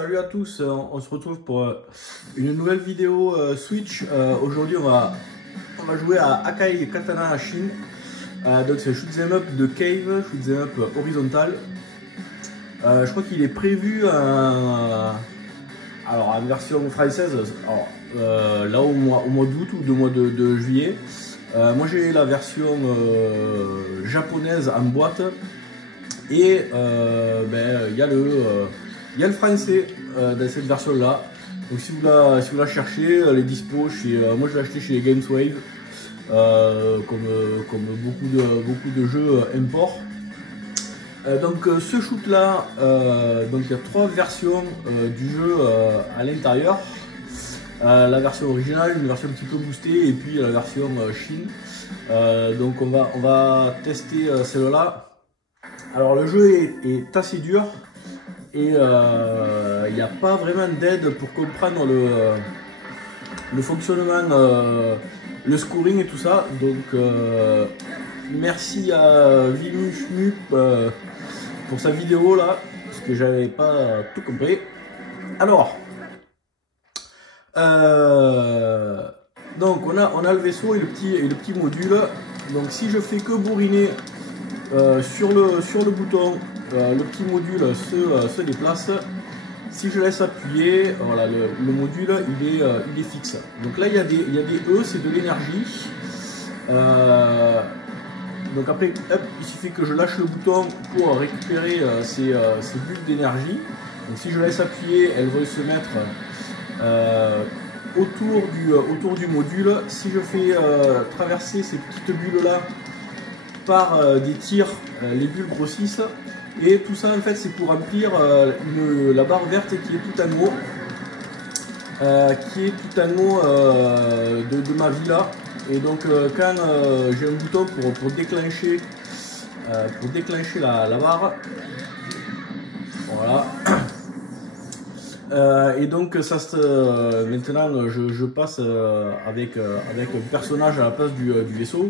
Salut à tous, on se retrouve pour une nouvelle vidéo Switch. Aujourd'hui on va jouer à Akai Katana Shin. Donc c'est un shoot'em up de cave, shoot'em up horizontal. Je crois qu'il est prévu alors en version française, là au mois d'août ou au mois de juillet. Moi j'ai la version japonaise en boîte et il y a le français dans cette version là. Donc si vous la cherchez, elle est dispo chez moi je l'ai acheté chez Gameswave, comme beaucoup de jeux import. Donc ce shoot là, donc il y a trois versions du jeu à l'intérieur. La version originale, une version un petit peu boostée et puis la version Shin. Donc on va tester celle-là. Alors le jeu est assez dur et il n'y a pas vraiment d'aide pour comprendre le fonctionnement, le scoring et tout ça. Donc merci à Vimushmup pour sa vidéo là, parce que j'avais pas tout compris. Alors donc on a le vaisseau et le petit module. Donc si je fais que bourriner sur le bouton, le petit module se déplace. Si je laisse appuyer, voilà, le module il est fixe. Donc là il y a des E, c'est de l'énergie. Donc après hop, il suffit que je lâche le bouton pour récupérer ces bulles d'énergie. Donc si je laisse appuyer, elles vont se mettre autour du module. Si je fais traverser ces petites bulles là par des tirs, les bulles grossissent. Et tout ça en fait c'est pour remplir la barre verte qui est tout en haut, de ma vie là. Et donc quand j'ai un bouton pour déclencher la barre, voilà. Et donc ça maintenant je passe avec un personnage à la place du vaisseau.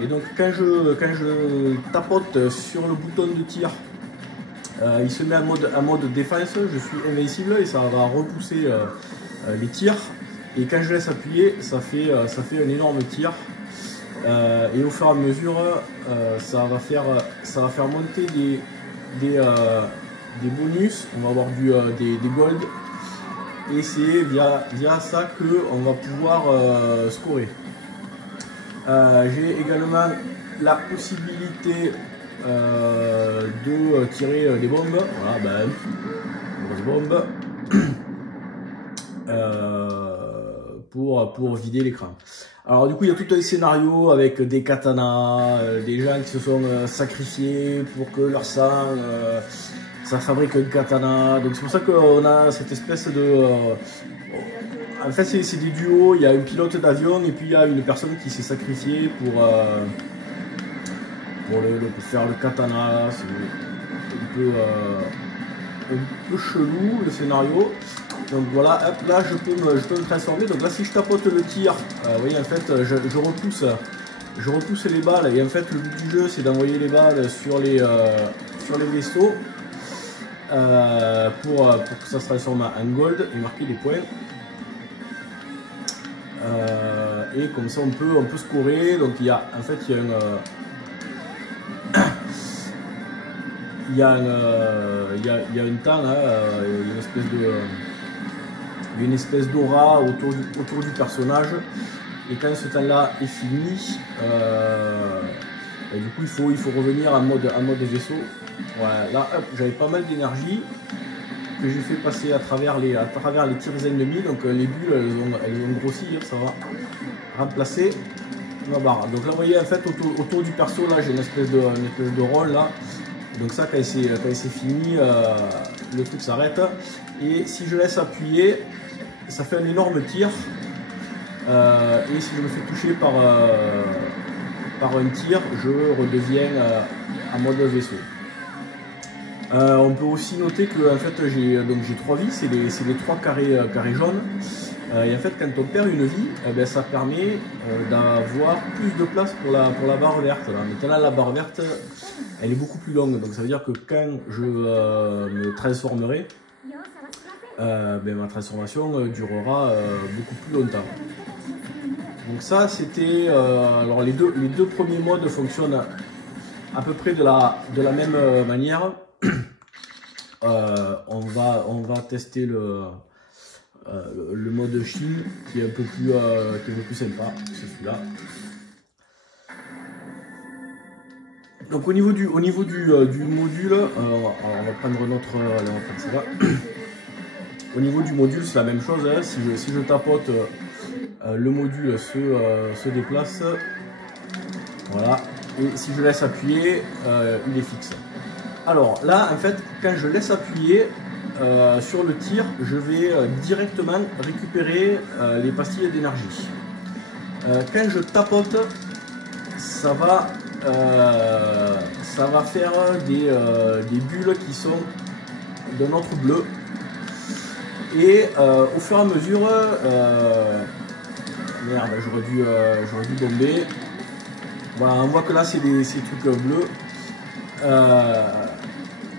Et donc quand je tapote sur le bouton de tir, il se met en mode défense, je suis invincible et ça va repousser les tirs. Et quand je laisse appuyer, ça fait un énorme tir. Et au fur et à mesure, ça va faire monter des bonus. On va avoir des gold. Et c'est via ça qu'on va pouvoir scorer. J'ai également la possibilité de tirer des bombes. Voilà, grosse bombe. Pour vider l'écran. Alors du coup il y a tout un scénario avec des katanas, des gens qui se sont sacrifiés pour que leur sang ça fabrique un katana. Donc c'est pour ça qu'on a cette espèce de en fait c'est des duos, il y a un pilote d'avion et puis il y a une personne qui s'est sacrifiée pour faire le katana. C'est un peu chelou le scénario. Donc voilà, hop, là je peux me transformer. Donc là si je tapote le tir, vous voyez en fait je repousse les balles. Et en fait le but du jeu c'est d'envoyer les balles sur les vaisseaux pour que ça se transforme en gold et marquer des points. Et comme ça on peut scorer. Donc il y a un temps là, il y a une espèce d'aura autour du personnage. Et quand ce temps là est fini, du coup il faut revenir en mode vaisseau. Voilà, là j'avais pas mal d'énergie que j'ai fait passer à travers les tirs ennemis. Donc les bulles elles ont grossi, ça va remplacer ma barre. Donc là vous voyez en fait autour du perso là j'ai une espèce de rôle là. Donc ça quand c'est fini, le truc s'arrête. Et si je laisse appuyer, ça fait un énorme tir. Et si je me fais toucher par un tir, je redeviens en mode vaisseau. On peut aussi noter que en fait, j'ai 3 vies, c'est les 3 carrés jaunes. Et en fait, quand on perd une vie, ben, ça permet d'avoir plus de place pour la barre verte. Là. Maintenant, la barre verte, elle est beaucoup plus longue. Donc ça veut dire que quand je me transformerai, ben, ma transformation durera beaucoup plus longtemps. Donc ça, c'était... alors les deux premiers modes fonctionnent à peu près de la même manière. On va tester le mode Chine qui est un peu plus sympa, c'est celui-là. Donc au niveau du module, alors on va prendre celle-là. Au niveau du module, c'est la même chose. Hein. Si je tapote, le module se déplace. Voilà. Et si je laisse appuyer, il est fixe. Alors là, en fait, quand je laisse appuyer sur le tir, je vais directement récupérer les pastilles d'énergie. Quand je tapote, ça va faire des bulles qui sont d'un autre bleu. Et au fur et à mesure, merde, j'aurais dû bomber. Voilà, on voit que là c'est ces trucs bleus.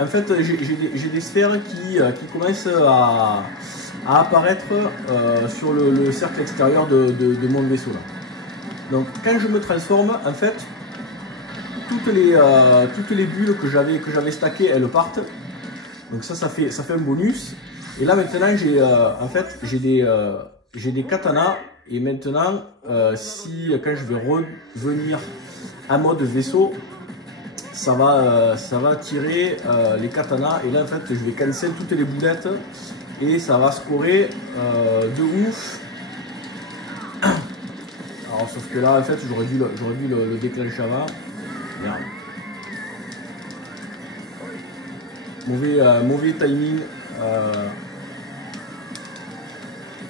En fait, j'ai des sphères qui commencent à apparaître sur le cercle extérieur de mon vaisseau. Là. Donc, quand je me transforme, en fait, toutes les bulles que j'avais stackées, elles partent. Donc ça fait un bonus. Et là maintenant, j'ai des katanas. Et maintenant, quand je vais revenir en mode vaisseau, ça va tirer les katanas. Et là, en fait, je vais cancel toutes les boulettes. Et ça va scorer de ouf. Alors, sauf que là, en fait, j'aurais dû le déclencher avant. Merde. Mauvais timing.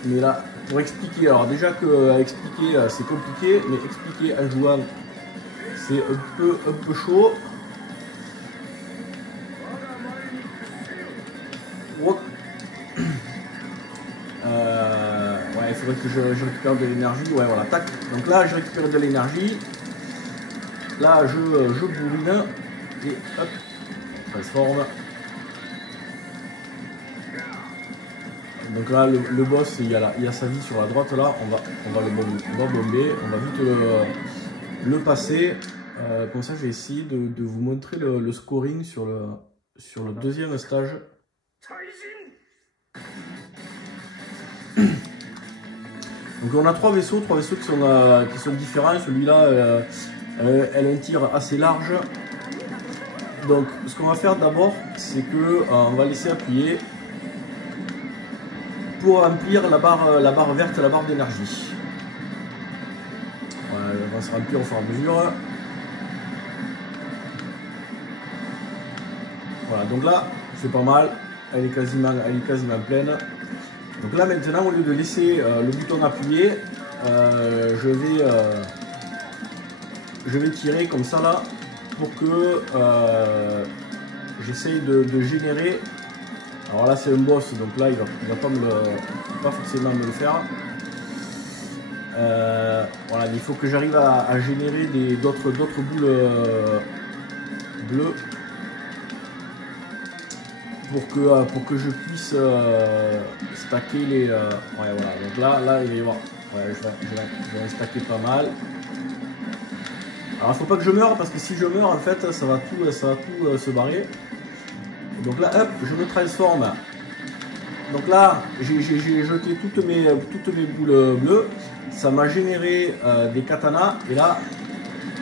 Mais là, pour expliquer, alors déjà que expliquer c'est compliqué, mais expliquer en jouant c'est un peu chaud. Ouais, il faudrait que je récupère de l'énergie. Ouais, voilà, tac. Donc là, je récupère de l'énergie. Là, je bourrine et hop, transforme. Donc là, le boss, il y a sa vie sur la droite là. On va bomber. On va vite le passer. Comme ça, je vais essayer de vous montrer le scoring sur le deuxième stage. Donc on a trois vaisseaux qui sont différents. Celui-là, elle a un tir assez large. Donc ce qu'on va faire d'abord, c'est que on va laisser appuyer pour remplir la barre verte, la barre d'énergie. Voilà, elle va se remplir au fur et à mesure. Voilà, donc là, c'est pas mal. Elle est quasiment pleine. Donc là maintenant, au lieu de laisser le bouton appuyé, je vais tirer comme ça là pour que j'essaye de générer. Alors là c'est un boss, donc là il va pas forcément me le faire. Voilà, il faut que j'arrive à générer d'autres boules bleues pour que je puisse stacker les. Ouais, voilà, donc là il va y avoir. Ouais, je vais stacker pas mal. Alors il faut pas que je meure parce que si je meurs en fait ça va tout se barrer. Donc là hop, je me transforme. Donc là j'ai jeté toutes mes boules bleues. Ça m'a généré des katanas et là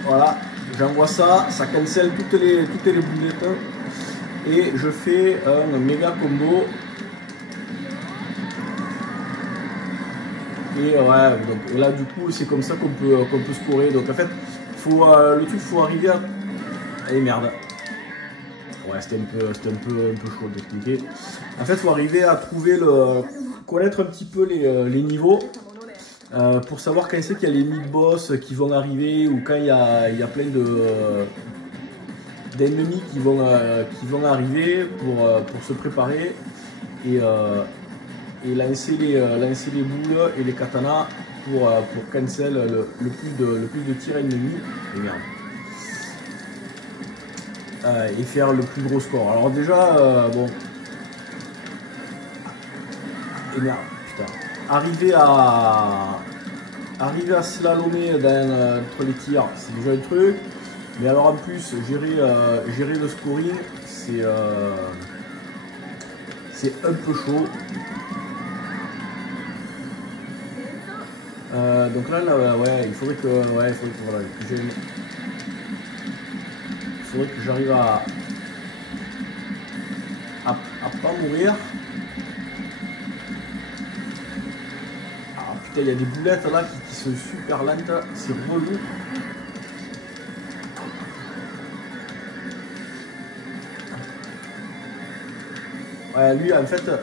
voilà, j'envoie ça cancelle toutes les boulettes et je fais un méga combo. Et ouais, donc et là du coup c'est comme ça qu'on peut scorer. Donc en fait le truc faut arriver à. Allez merde. Ouais, c'était un peu chaud d'expliquer. En fait, il faut arriver à connaître un petit peu les niveaux pour savoir quand c'est qu'il y a les mid-boss qui vont arriver ou quand il y a plein d'ennemis qui vont arriver pour se préparer et lancer les boules et les katanas pour cancel le plus de tirs ennemis. Et merde. Et faire le plus gros score. Alors déjà, bon... Et merde, putain. Arriver à slalomer entre les tirs, c'est déjà un truc. Mais alors en plus, gérer le scoring, c'est un peu chaud. Donc là, ouais, il faudrait que j'arrive à pas mourir. Ah putain, il y a des boulettes là qui sont super lentes, c'est relou. Ouais, lui en fait, putain,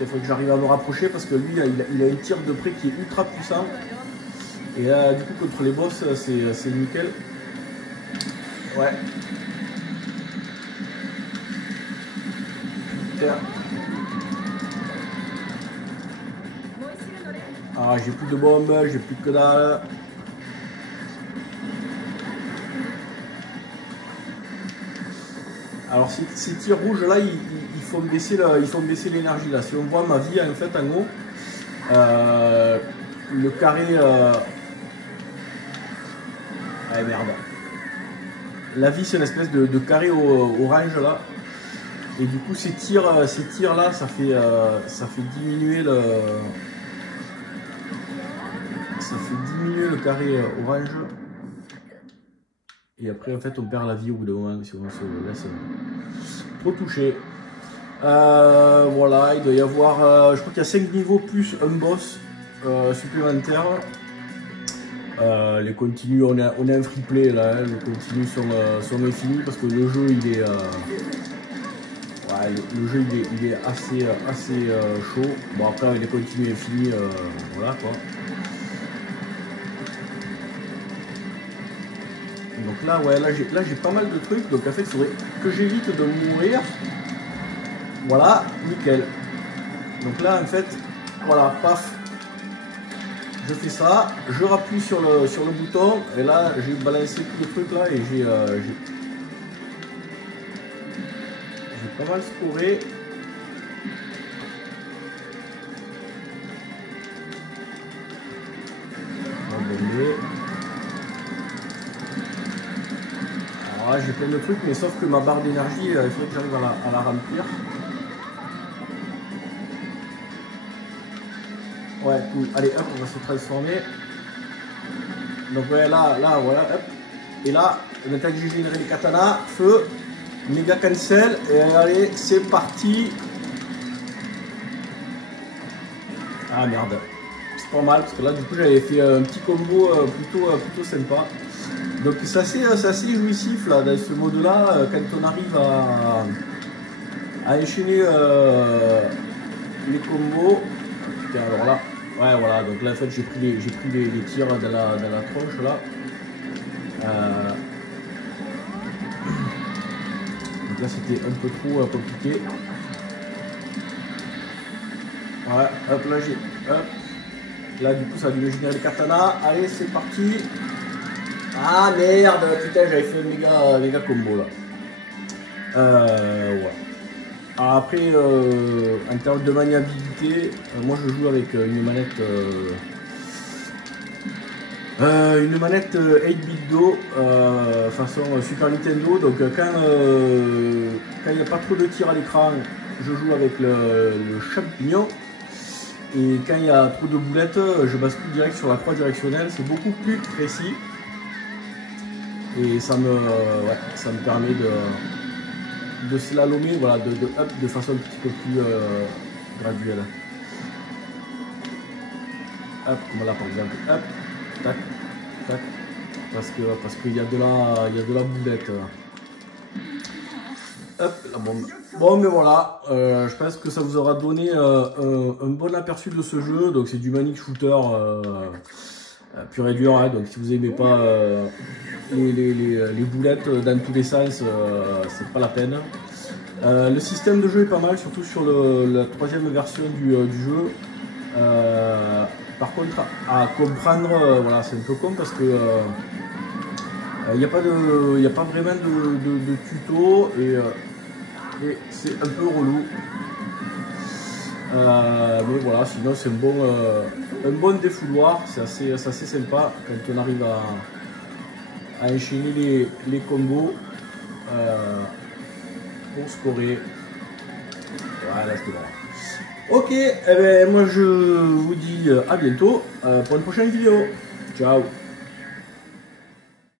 il faut que j'arrive à me rapprocher parce que lui il a un tir de près qui est ultra puissant. Et là, du coup, contre les boss, c'est nickel. Ouais. Putain. Ah, j'ai plus de bombes, j'ai plus que dalle. Alors ces tirs rouges là, ils font baisser l'énergie là. Si on voit ma vie en fait en haut, le carré. Ah merde. La vie c'est une espèce de carré orange là. Et du coup ces tirs là, ça fait diminuer le. Ça fait diminuer le carré orange. Et après en fait on perd la vie au bout d'un moment si on se laisse trop toucher. Voilà, il doit y avoir, je crois qu'il y a 5 niveaux plus un boss supplémentaire. Les continues, on a un free play là, hein, les continues sont infinis parce que le jeu il est, ouais, le jeu il est assez chaud. Bon après avec les continues infinis, voilà quoi. Donc là, ouais, là j'ai pas mal de trucs, donc en fait il faudrait que j'évite de mourir. Voilà, nickel. Donc là en fait, voilà, paf, je fais ça, je rappuie sur le bouton, et là j'ai balancé tous les trucs là, et j'ai pas mal scoré. Alors là j'ai plein de trucs, mais sauf que ma barre d'énergie, il faut que j'arrive à la remplir. Ouais, cool. Allez, hop, on va se transformer. Donc ouais, là, voilà, hop. Et là, maintenant que j'ai généré les katanas, feu, méga cancel, et allez, c'est parti. Ah merde. C'est pas mal, parce que là, du coup, j'avais fait un petit combo plutôt sympa. Donc c'est assez jouissif, là, dans ce mode-là, quand on arrive à enchaîner les combos. Putain, alors là... Ouais, voilà, donc là en fait j'ai pris les tirs dans la tronche là. Donc là c'était un peu trop compliqué. Ouais, hop là j'ai. Hop. Là du coup ça a dû me générer le katana. Allez c'est parti. Ah merde, putain j'avais fait un méga combo là. Ouais. Alors après, en termes de maniabilité, moi je joue avec une manette 8-bit Do façon Super Nintendo. Donc quand il n'y a pas trop de tir à l'écran, je joue avec le champignon. Et quand il y a trop de boulettes, je bascule direct sur la croix directionnelle. C'est beaucoup plus précis. Et ça me permet de slalomer, voilà, de façon un petit peu plus graduelle. Hop, comme là par exemple, hop, tac, tac, parce qu'il y a de la boulette. Hop, la bombe. Bon, mais voilà, je pense que ça vous aura donné un bon aperçu de ce jeu. Donc c'est du Manic Shooter pur et dur, hein, donc si vous aimez pas les boulettes dans tous les sens, c'est pas la peine. Le système de jeu est pas mal, surtout sur la troisième version du jeu. Par contre, à comprendre, voilà, c'est un peu con parce que il n'y a pas vraiment de tuto et c'est un peu relou. Mais voilà, sinon c'est un bon défouloir, c'est assez sympa quand on arrive à enchaîner les combos pour scorer. Voilà, c'est bon. Ok, eh ben, moi je vous dis à bientôt pour une prochaine vidéo. Ciao.